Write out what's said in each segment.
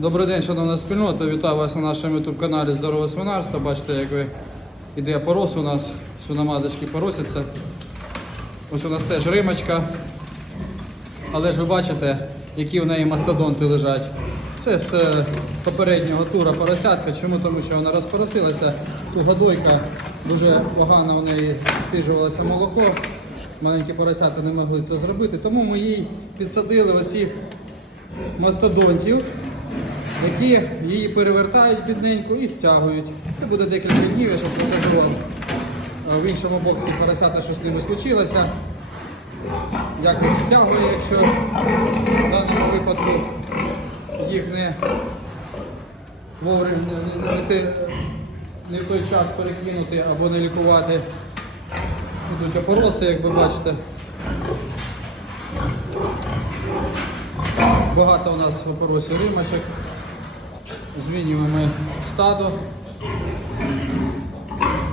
Добрий день, шановна спільнота. Вітаю вас на нашому youtube каналі Здорове свинарство. Бачите, як ви іде порос у нас, свиноматочки поросяться. Ось у нас теж римочка. Але ж ви бачите, які в неї мастодонти лежать. Це з е, попереднього тура поросятка. Чому? Тому що вона розпоросилася. Тугодойка дуже погано в неї стижувалося молоко. Маленькі поросята не могли це зробити. Тому ми їй підсадили оцих мастодонтів, які її перевертають бідненько і стягують. Це буде декілька днів, я зараз покажу вам. В іншому боксі поросята, що з ними случилося. Як їх стягує, якщо в даному випадку їх не вовремя не, не, не, не в той час перекинути або не лікувати. Ідуть опороси, як ви бачите. Багато у нас в опоросі римочок. Змінюємо стадо.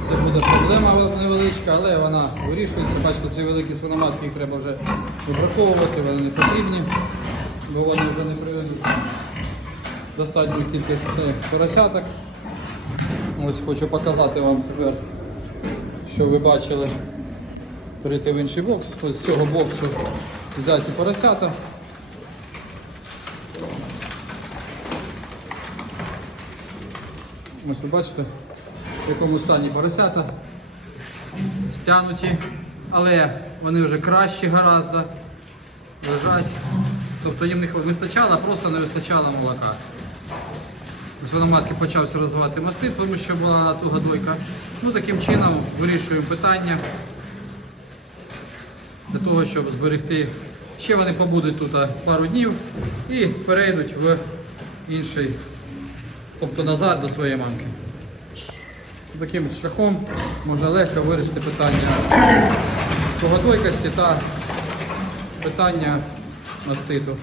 Це буде проблема невеличка, але вона вирішується. Бачите, ці великі свиноматки їх треба вже вибраковувати, вони не потрібні, бо вони вже не приведуть достатню кількість е, поросяток. Ось хочу показати вам тепер, що ви бачили. Перейти в інший бокс. Ось з цього боксу взяті поросята. Ось ви бачите, в якому стані поросята стягнуті, але вони вже кращі гаразд лежать. Тобто їм не вистачало, просто не вистачало молока. Ось Свиноматки почався розвивати мастит, тому що була туга дойка. Ну таким чином вирішуємо питання для того, щоб зберегти. Ще вони побудуть тут пару днів і перейдуть в інший, тобто назад до своєї мамки. Таким шляхом можна легко вирішити питання погодойкості та питання маститу.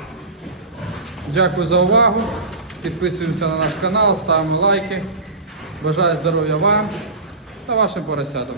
Дякую за увагу. Підписуємося на наш канал, ставимо лайки. Бажаю здоров'я вам та вашим поросятам.